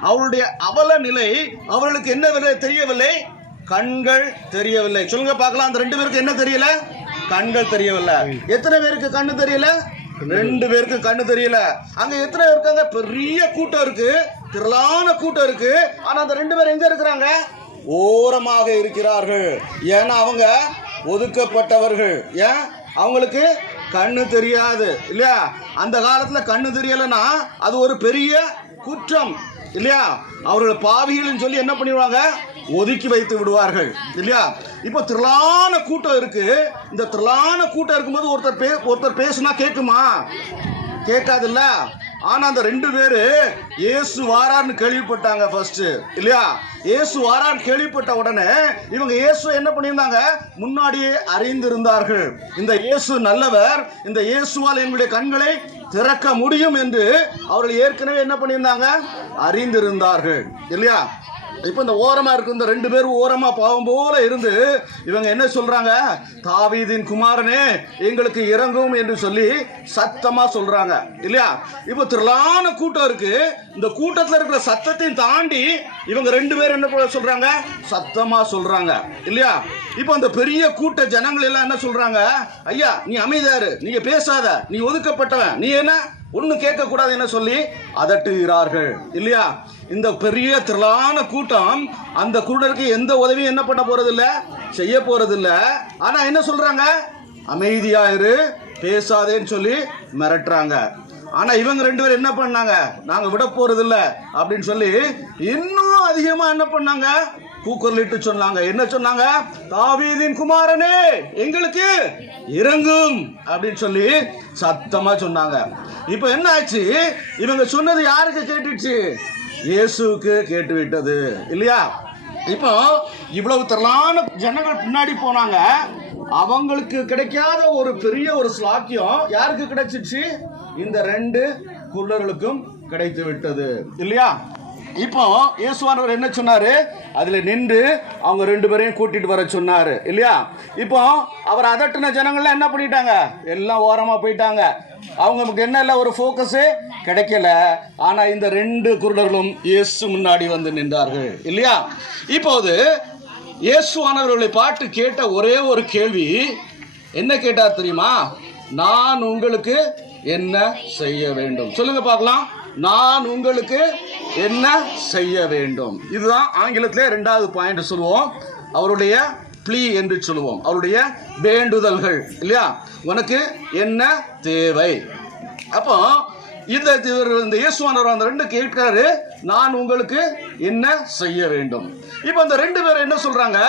அவருடைய அவல நிலை அவர்களுக்கு என்ன விலை தெரியவில்லை? கண்கள் தெரியவில்லை. சொல்லுங்க பார்க்கலாம். அந்த ரெண்டு பேருக்கு என்ன தெரியல? கண்கள் தெரியவில்லை. எத்தனை பேருக்கு கண்ணு தெரியல? ரெண்டு பேருக்கு கண்ணு தெரியல. அங்க எத்தனை இருக்காங்க? பெரிய கூட்டம் இருக்கு. திரளான கூட்டம் இருக்கு. ஆனா அந்த ரெண்டு பேர் எங்க இருக்கிறாங்க? ஓரமாக இருக்கிறார்கள். ஏன்னா அவங்க ஒதுக்கப்பட்டவர்கள். ஏன்? அவங்களுக்கு கண்ணு தெரியாது. இல்லையா? அந்த காலத்துல கண்ணு தெரியலைன்னா அது ஒரு பெரிய குற்றம் இல்லையா? அவர்கள் பாவிகள்னு சொல்லி என்ன பண்ணிடுவாங்க? ஒதுக்கி வைத்து விடுவார்கள் இல்லையா? இப்போ திரளான கூட்டம் இருக்கு. இந்த திரளான கூட்டம் இருக்கும்போது ஒருத்தர் பே ஒருத்தர் பேசுனா கேட்குமா? கேட்காதுல்ல? ஆனா அந்த ரெண்டு பேரு இயேசு வாரான்னு கேள்விப்பட்டாங்க ஃபர்ஸ்ட் இல்லையா? இயேசு வாரான்னு கேள்விப்பட்ட உடனே இவங்க இயேசு என்ன பண்ணியிருந்தாங்க? முன்னாடியே அறிந்திருந்தார்கள். இந்த இயேசு நல்லவர் இந்த இயேசுவால் என்னுடைய கண்களை திறக்க முடியும் என்று அவர்கள் ஏற்கனவே என்ன பண்ணியிருந்தாங்க? அறிந்திருந்தார்கள். இல்லையா? இப்போ இந்த ஓரமா இருக்கு இந்த ரெண்டு பேரும் ஓரமா பாவம் போல இருந்து இவங்க என்ன சொல்றாங்க? தாவீதின் குமாரனே எங்களுக்கு இறங்கும் என்று சொல்லி சத்தமா சொல்றாங்க. இல்லையா? இப்போ திரளான கூட்டம் இருக்கு. இந்த கூட்டத்தில் இருக்கிற சத்தத்தையும் தாண்டி இவங்க ரெண்டு பேரும் என்ன பண்ண சொல்றாங்க? சத்தமா சொல்றாங்க. இல்லையா? இப்போ அந்த பெரிய கூட்ட ஜனங்கள் எல்லாம் என்ன சொல்றாங்க? ஐயா நீ அமைதியாரு நீங்க பேசாத. நீ ஒதுக்கப்பட்டவன். நீ என்ன? ஒன்றும் கேட்கக்கூடாது என்ன சொல்லி அதட்டுகிறார்கள். இல்லையா? இந்த பெரிய திரளான கூட்டம் அந்த குருடருக்கு எந்த உதவியும் என்ன பண்ண போறதில்ல? செய்ய போறதில்ல. ஆனா என்ன சொல்றாங்க? அமைதியாயிரு பேசாதேன்னு சொல்லி மிரட்டுறாங்க. ஆனா இவங்க ரெண்டு பேரும் என்ன பண்ணாங்க? நாங்க விட போறதில்ல அப்படின்னு சொல்லி இன்னும் அதிகமா என்ன பண்ணாங்க? கூக்குரலிட்டு சொன்னாங்க. என்ன சொன்னாங்க? தாவீதின் குமாரனே எங்களுக்கு இறங்கும் அப்படின்னு சொல்லி சத்தமா சொன்னாங்க. இப்போ என்ன ஆச்சு? இவங்க சொன்னது யாருக்கு கேட்டுச்சு? இயேசுவுக்கு கேட்டு விட்டது இல்லையா? இப்போ இவ்வளவு திரளான ஜனங்கள் பின்னாடி போனாங்க. அவங்களுக்கு கிடைக்காத ஒரு பெரிய ஒரு ஸ்லாக்கியம் யாருக்கு கிடைச்சிச்சு? இந்த ரெண்டு குருடர்களுக்கும் கிடைத்து விட்டது இல்லையா? இப்போ இயேசுவானவர் என்ன சொன்னாரு? அதுல நின்று அவங்க ரெண்டு பேரையும் கூட்டிட்டு வர சொன்னாரு. இல்லையா? இப்போ அவர் அதட்டின ஜனங்கள்லாம் என்ன பண்ணிட்டாங்க? எல்லாம் ஓரமா போயிட்டாங்க. அவங்களுக்கு என்ன இல்லை? ஒரு ஃபோக்கஸு கிடைக்கல. ஆனால் இந்த ரெண்டு குருடர்களும் இயேசு முன்னாடி வந்து நின்றார்கள். இல்லையா? இப்போது இயேசுவானவர்களை பாட்டு கேட்ட ஒரே ஒரு கேள்வி. என்ன கேட்டார் தெரியுமா? நான் உங்களுக்கு என்ன செய்ய வேண்டும்? சொல்லுங்க பார்க்கலாம். நான் உங்களுக்கு என்ன செய்ய வேண்டும்? இதுதான் ஆங்கிலத்திலே ரெண்டாவது பாயிண்ட் சொல்லுவோம். அவருடைய ப்ளீ என்று சொல்லுவோம். அவருடைய வேண்டுதல்கள் இல்லையா? உனக்கு என்ன தேவை? அப்போ இந்த இந்த இயேசுவானவர் அந்த ரெண்டு கேட்கிறாரு நான் உங்களுக்கு என்ன செய்ய வேண்டும்? இப்போ அந்த ரெண்டு பேரும் என்ன சொல்றாங்க?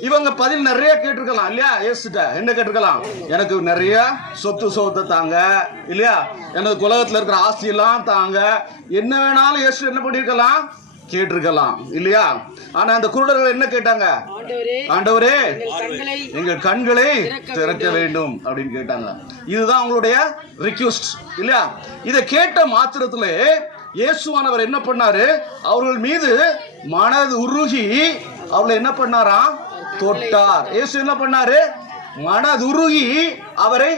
இவங்க பதில் நிறைய கேட்டிருக்கலாம் இல்லையா? ஏசுட்ட என்ன கேட்டிருக்கலாம்? எனக்கு நிறைய சொத்து சொத்தை தாங்க இல்லையா? எனக்கு உலகத்தில் இருக்கிற ஆஸ்தியெல்லாம் தாங்க. என்ன வேணாலும் இயேசு என்ன பண்ணியிருக்கலாம் கேட்டிருக்கலாம் இல்லையா? ஆனா அந்த குருடர்கள் என்ன கேட்டாங்க? ஆண்டவரே எங்கள் கண்களை திறக்க வேண்டும். அப்படின்னு கேட்டாங்க. இதுதான் அவங்களுடைய ரிக்வெஸ்ட் இல்லையா? இதை கேட்ட மாத்திரத்திலே இயேசுவானவர் என்ன பண்ணாரு? அவர்கள் மீது மனது உருகி அவளை என்ன பண்ணாராம் தொட்டார். இயேசு என்ன பண்ணாரு? மனதுருகி அவரை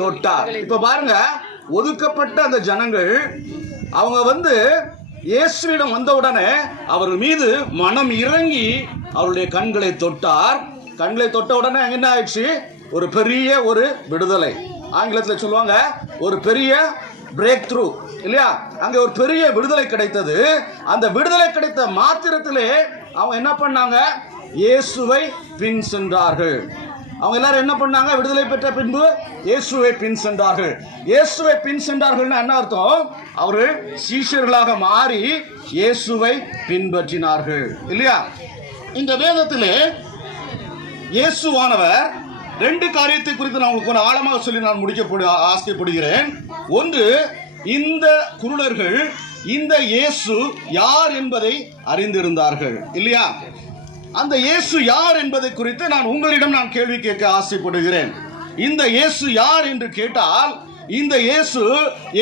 தொட்டார். இப்ப பாருங்க ஒதுக்கப்பட்ட அந்த ஜனங்கள் அவங்க வந்து இயேசுவிடம் வந்த உடனே அவர் மீது மனம் இறங்கி அவருடைய கண்களை தொட்டார். கண்களை தொட்ட உடனே என்ன ஆயிடுச்சு? ஒரு பெரிய ஒரு விடுதலை. ஆங்கிலத்தில் சொல்லுவாங்க ஒரு பெரிய பிரேக் த்ரூ இல்லையா? அங்க ஒரு பெரிய விடுதலை கிடைத்தது. அந்த விடுதலை கிடைத்த மாத்திரத்திலே அவங்க என்ன பண்ணாங்க? இயேசுவை பின் சென்றார்கள். அவங்க எல்லாரும் என்ன பண்ணாங்க? விடுதலை பெற்ற பின்பு இயேசுவை பின் சென்றார்கள். இயேசுவை பின் சென்றார்கள்னா என்ன அர்த்தம்? அவர்கள் சீஷர்களாக மாறி இயேசுவை பின்பற்றினார்கள். இல்லையா? இந்த வேதத்திலே இயேசுவானவர் ரெண்டு காரியத்தை குறித்து நான் உங்களுக்கு கொஞ்சம் ஆழமாக சொல்லி நான் முடிக்க ஆசைப்படுகிறேன். ஒன்று இந்த குருடர்கள் இந்த இயேசு யார் என்பதை அறிந்திருந்தார்கள். இல்லையா? அந்த இயேசு யார் என்பதை குறித்து நான் உங்களிடம் நான் கேள்வி கேட்க ஆசைப்படுகிறேன். இந்த இயேசு யார் என்று கேட்டால் இந்த இயேசு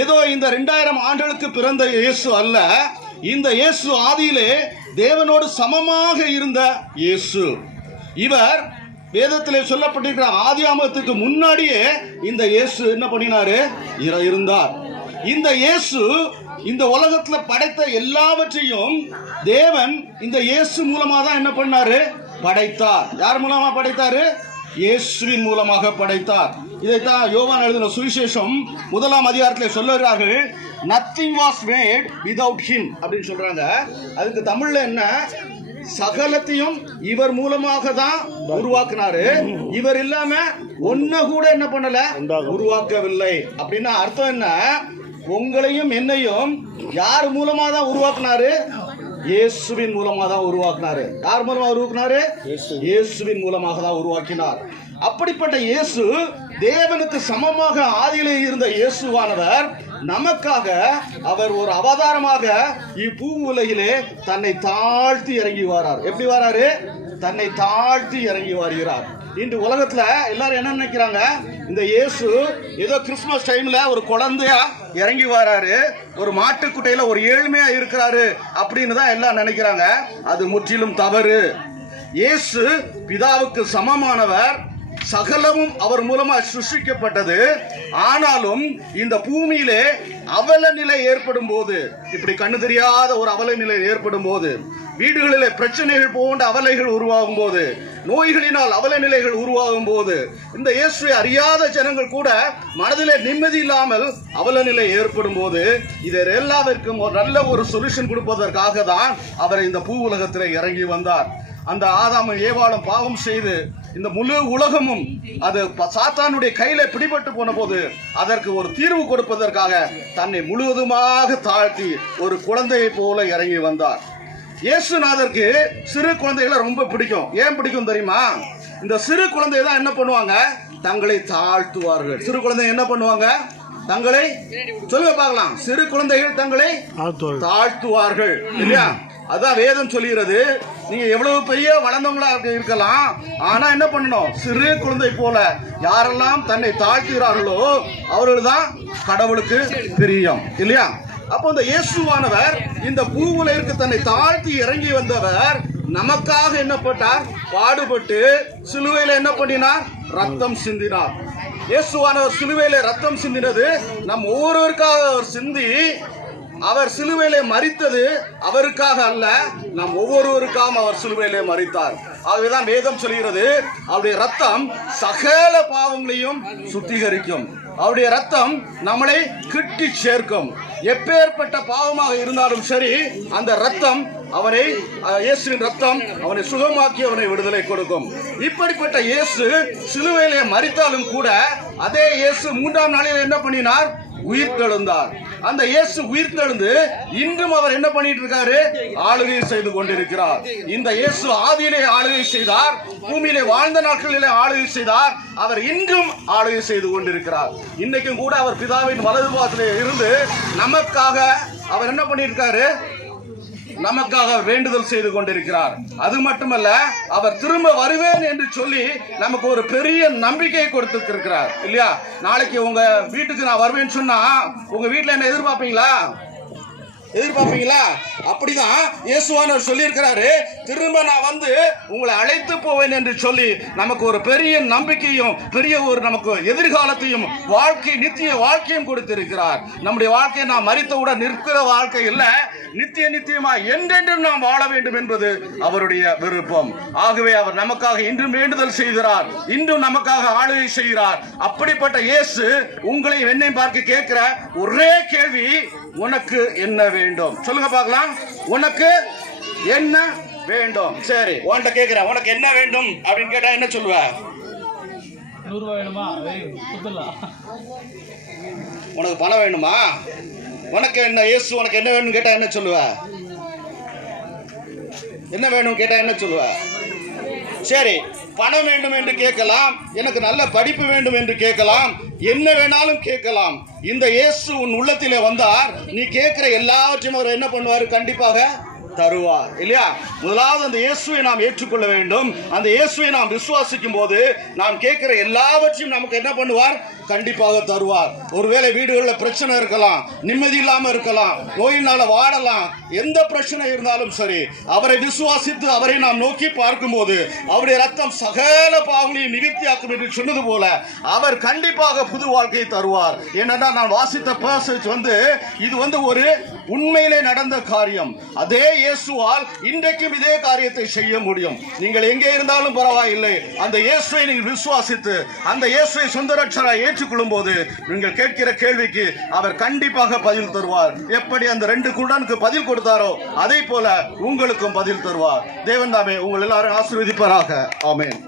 ஏதோ இந்த ரெண்டாயிரம் ஆண்டுகளுக்கு பிறந்த இயேசு அல்ல. இந்த இயேசு ஆதியிலே தேவனோடு சமமாக இருந்த இயேசு. இவர் வேதத்திலே சொல்லப்பட்டிருக்கிற ஆதி ஆமத்துக்கு முன்னாடியே இந்த இயேசு என்ன பண்ணினாரு? இருந்தார். இந்த இயேசு இந்த உலகத்துல படைத்த எல்லாவற்றையும் தேவன் இந்த இயேசு மூலமா தான் என்ன பண்ணாரு? படைத்தார். யார் மூலமா படைத்தாரு? இயேசுவின் மூலமாக படைத்தார். இதைத்தான் யோவான் எழுதின சுவிசேஷம் முதலாம் அதிகாரத்தில் சொல்லுகிறார்கள். Nothing was made without him அப்படின்னு சொல்றாங்க. அதுக்கு தமிழ்ல என்ன? சகலத்தையும் இவர் மூலமாக தான் உருவாக்குனாரு. இவர் இல்லாம ஒன்ன கூட என்ன பண்ணல? உருவாக்கவில்லை. அப்படின்னா அர்த்தம் என்ன? உங்களையும் என்னையும் யார் மூலமா தான் உருவாக்குனாரு? இயேசுவின் மூலமாக தான் உருவாக்கினாரு. யார் மூலமா உருவாக்கினாரு? இயேசுவின் மூலமாக தான் உருவாக்கினார். அப்படிப்பட்ட இயேசு தேவனுக்கு சமமாக ஆதியிலே இருந்த இயேசுவானவர் நமக்காக அவர் ஒரு அவதாரமாக இப்பூ உலகிலே தன்னை தாழ்த்தி இறங்கி வாரார். எப்படி வராரு? தன்னை தாழ்த்தி இறங்கி வருகிறார். இன்று உலகத்துல எல்லாரும் என்ன நினைக்கிறாங்க? இந்த இயேசு ஏதோ கிறிஸ்துமஸ் டைம்ல ஒரு குழந்தையா இறங்கி வராரு. ஒரு மாட்டுக்குட்டையில ஒரு ஏழ்மையா இருக்கிறாரு அப்படின்னு தான் எல்லாம் நினைக்கிறாங்க. அது முற்றிலும் தவறு. இயேசு பிதாவுக்கு சமமானவர். சகலமும் அவர் மூலமா சிருஷ்டிக்கப்பட்டது. ஆனாலும் இந்த பூமியிலே அவல நிலை ஏற்படும் போது இப்படி கண்ணு தெரியாத ஒரு அவல நிலை ஏற்படும் போது வீடுகளில் பிரச்சனைகள் போன்ற அவலைகள் உருவாகும் போது நோய்களினால் அவல நிலைகள் உருவாகும் போது இந்த இயேசுவை அறியாத ஜனங்கள் கூட மனதிலே நிம்மதி இல்லாமல் அவல நிலை ஏற்படும் போது இதர் எல்லாவிற்கும் ஒரு நல்ல ஒரு சொல்யூஷன் கொடுப்பதற்காக தான் அவர் இந்த பூ உலகத்தில் இறங்கி வந்தார். அந்த ஆதாமும் ஏவாளும் பாவம் செய்து இந்த முழு உலகமும் அது ப- சாத்தானுடைய கையில பிடிபட்டு போன போது அதற்கு ஒரு தீர்வு கொடுப்பதற்காக தன்னை முழுவதுமாக தாழ்த்தி ஒரு குழந்தையை போல இறங்கி வந்தார். இயேசுநாதருக்கு சிறு குழந்தைகளை ரொம்ப பிடிக்கும். ஏன் பிடிக்கும் தெரியுமா? இந்த சிறு குழந்தை தான் என்ன பண்ணுவாங்க? தங்களை தாழ்த்துவார்கள். சிறு குழந்தை என்ன பண்ணுவாங்க? தங்களை சொல்லுங்க பார்க்கலாம். சிறு குழந்தைகள் தங்களை தாழ்த்துவார்கள். இல்லையா? அதான் வேதம் சொல்லுகிறது. நீங்க எவ்வளவு பெரிய வளர்ந்தவங்களா இருக்க- இருக்கலாம். ஆனா என்ன பண்ணணும்? சிறு குழந்தை போல யாரெல்லாம் தன்னை தாழ்த்துகிறார்களோ அவர்கள் தான் கடவுளுக்கு பிரியம். இல்லையா? அப்போ இந்த இயேசுவானவர் இந்த பூவுலகிற்கு தன்னை தாழ்த்தி இறங்கி வந்தவர் நமக்காக என்ன பட்டார் பாடுபட்டு சிலுவையில என்ன பண்ணினார்? ரத்தம் சிந்தினார். இயேசுவானவர் சிலுவையில ரத்தம் சிந்தினது நம் ஒவ்வொருவருக்காக அவர் சிந்தி அவர் சிலுவையிலே மறித்தது அவருக்காக அல்ல நம் ஒவ்வொருவருக்காகவும் அவர் சிலுவையிலே மறித்தார் ஆகவேதான் வேதம் சொல்கிறது அவருடைய ரத்தம் சகல பாவங்களையும் சுத்திகரிக்கும். அவருடைய ரத்தம் நம்மளை கிட்டி சேர்க்கும். எப்பேற்பட்ட பாவமாக இருந்தாலும் சரி அந்த ரத்தம் அவனை இயேசுவின் ரத்தம் அவனை சுகமாக்கி அவனை விடுதலை கொடுக்கும். இப்படிப்பட்ட இயேசு சிலுவையிலே மறித்தாலும் கூட அதே இயேசு மூன்றாம் நாளில் என்ன பண்ணினார்? உயிர் உயிர்த்தெழுந்தார். அந்த இயேசு உயிர்த்தெழுந்து இன்றும் அவர் என்ன பண்ணிட்டு இருக்காரு ஆளுகை செய்து கொண்டிருக்கிறார். இந்த இயேசு ஆதியிலே ஆளுகை செய்தார் பூமியிலே வாழ்ந்த நாட்களிலே ஆளுகை செய்தார் அவர் இன்றும் ஆளுகை செய்து கொண்டிருக்கிறார். இன்னைக்கும் கூட அவர் பிதாவின் வலது பாத்திலே இருந்து நமக்காக அவர் என்ன பண்ணியிருக்காரு? நமக்காக வேண்டுதல் செய்து கொண்டிருக்கிறார். அது மட்டுமல்ல அவர் திரும்ப வருவேன் என்று சொல்லி நமக்கு ஒரு பெரிய நம்பிக்கையை கொடுத்துருக்கிறார். இல்லையா? நாளைக்கு உங்க வீட்டுக்கு நான் வருவேன்னு சொன்னா உங்க வீட்டுல என்ன எதிர்பார்ப்பீங்களா? எதிர்பார்ப்பீங்களா? அப்படிதான் இயேசுவானவர் சொல்லியிருக்கிறாரு. திரும்ப நான் வந்து உங்களை அழைத்து போவேன் என்று சொல்லி நமக்கு ஒரு பெரிய நம்பிக்கையும் பெரிய ஒரு நமக்கு எதிர்காலத்தையும் வாழ்க்கை நித்திய வாழ்க்கையும் கொடுத்திருக்கிறார். நம்முடைய வாழ்க்கையை நாம் மறித்தவுடன் நிற்கிற வாழ்க்கை இல்லை. நித்திய நித்தியமா என்றென்றும் நாம் வாழ வேண்டும் என்பது அவருடைய விருப்பம். ஆகவே அவர் நமக்காக இன்றும் வேண்டுதல் செய்கிறார். இன்றும் நமக்காக ஆளுகை செய்கிறார். அப்படிப்பட்ட இயேசு உங்களை என்னையும் பார்க்க கேட்கிற ஒரே கேள்வி உனக்கு என்ன வேண்டும்? சொல்லுங்க பார்க்கலாம். உனக்கு என்ன வேண்டும்? சரி உன்கிட்ட கேட்கிறேன் உனக்கு என்ன வேண்டும்? அப்படின்னு கேட்டா என்ன சொல்லுவ? உனக்கு பணம் வேணுமா? உனக்கு என்ன இயேசு உனக்கு என்ன வேணும்னு கேட்டா என்ன சொல்லுவ? என்ன வேணும் கேட்டா என்ன சொல்லுவ? சரி பணம் வேண்டும் என்று கேட்கலாம் எனக்கு நல்ல படிப்பு வேண்டும் என்று கேட்கலாம் என்ன வேணாலும் கேட்கலாம். இந்த இயேசு உன் உள்ளத்திலே வந்தார் நீ கேட்கிற எல்லாவற்றையும் அவர் என்ன பண்ணுவார்? கண்டிப்பாக தருவார். இல்லையா? முதலாவது அந்த இயேசுவை நாம் ஏற்றுக்கொள்ள வேண்டும். அந்த இயேசுவை நாம் விசுவாசிக்கும் போது நாம் கேட்கிற எல்லாவற்றையும் நமக்கு என்ன பண்ணுவார்? கண்டிப்பாக தருவார். ஒருவேளை வீடுகளில் பிரச்சனை இருக்கலாம் நிம்மதி இல்லாமல் இருக்கலாம் நோயினால வாடலாம் எந்த பிரச்சனை இருந்தாலும் சரி அவரை விசுவாசித்து அவரை நாம் நோக்கி பார்க்கும்போது அவருடைய ரத்தம் சகல பாவங்களையும் நிவர்த்தியாக்கும் என்று சொன்னது போல அவர் கண்டிப்பாக புது வாழ்க்கையை தருவார். ஏனென்றால் நான் வாசித்த பேசேஜ் வந்து இது வந்து ஒரு உண்மையிலே நடந்த காரியம். அதே இயேசுவால் இன்றைக்கும் இதே காரியத்தை செய்ய முடியும். நீங்கள் எங்கே இருந்தாலும் பரவாயில்லை. அந்த இயேசுவை நீங்கள் விசுவாசித்து அந்த இயேசுவை சொந்த ஏற்றுக்கொள்ளும் போது நீங்கள் கேட்கிற கேள்விக்கு அவர் கண்டிப்பாக பதில் தருவார். எப்படி அந்த ரெண்டு குடனுக்கு பதில் கொடுத்தாரோ அதே போல உங்களுக்கும் பதில் தருவார். தேவன் தாமே உங்கள் எல்லாரும் ஆசீர்வதிப்பாராக. ஆமேன்.